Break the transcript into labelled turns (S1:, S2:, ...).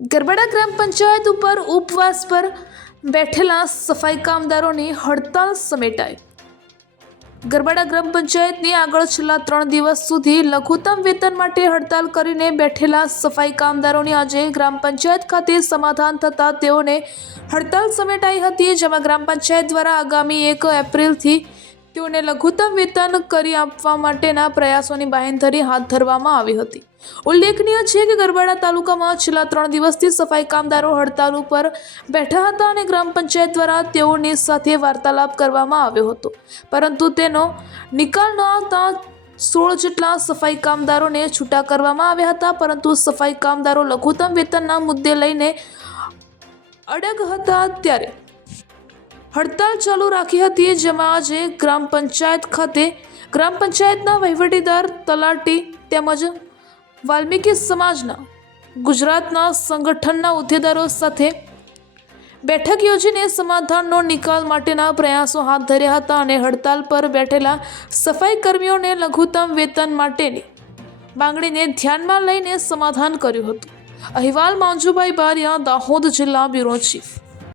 S1: ગરબડા ગ્રામ પંચાયત ઉપર ઉપવાસ પર બેઠેલા સફાઈ કામદારોની હડતાલ સમેટાઈ. ગરબાડા ગ્રામ પંચાયતની આગળ છેલ્લા ત્રણ દિવસ સુધી લઘુત્તમ વેતન માટે હડતાલ કરીને બેઠેલા સફાઈ કામદારોની આજે ગ્રામ પંચાયત ખાતે સમાધાન થતાં તેઓને હડતાલ સમેટાઈ હતી, જેમાં ગ્રામ પંચાયત દ્વારા આગામી એક એપ્રિલથી તેઓને લઘુત્તમ વેતન કરી આપવા માટેના પ્રયાસોની બાહેંધરી હાથ ધરવામાં આવી હતી. ઉલ્લેખનીય છે કે ગરબાડા તાલુકામાં છેલ્લા ત્રણ દિવસથી સફાઈ કામદારો હડતાલ ઉપર બેઠા હતા અને ગ્રામ પંચાયત દ્વારા તેઓની સાથે વાર્તાલાપ કરવામાં આવ્યો હતો. પરંતુ તેનો નિકાલ ન આવતા સોળ જેટલા સફાઈ કામદારોને છૂટા કરવામાં આવ્યા હતા, પરંતુ સફાઈ કામદારો લઘુત્તમ વેતનના મુદ્દે લઈને અડગ હતા ત્યારે હડતાલ ચાલુ રાખી હતી, જેમાં આજે ગ્રામ પંચાયત ખાતે ગ્રામ પંચાયતના વહીવટીદાર તલાટી તેમજ વાલ્મીકી સમાજના, ગુજરાતના સંગઠનના હોદ્દેદારો સાથે બેઠક યોજીને સમાધાનનો નિકાલ માટેના પ્રયાસો હાથ ધર્યા હતા અને હડતાલ પર બેઠેલા સફાઈ કર્મીઓને લઘુત્તમ વેતન માટેની માંગણીને ધ્યાનમાં લઈને સમાધાન કર્યું હતું. અહેવાલ માંજુભાઈ બારિયા, દાહોદ જિલ્લા બ્યુરો ચીફ.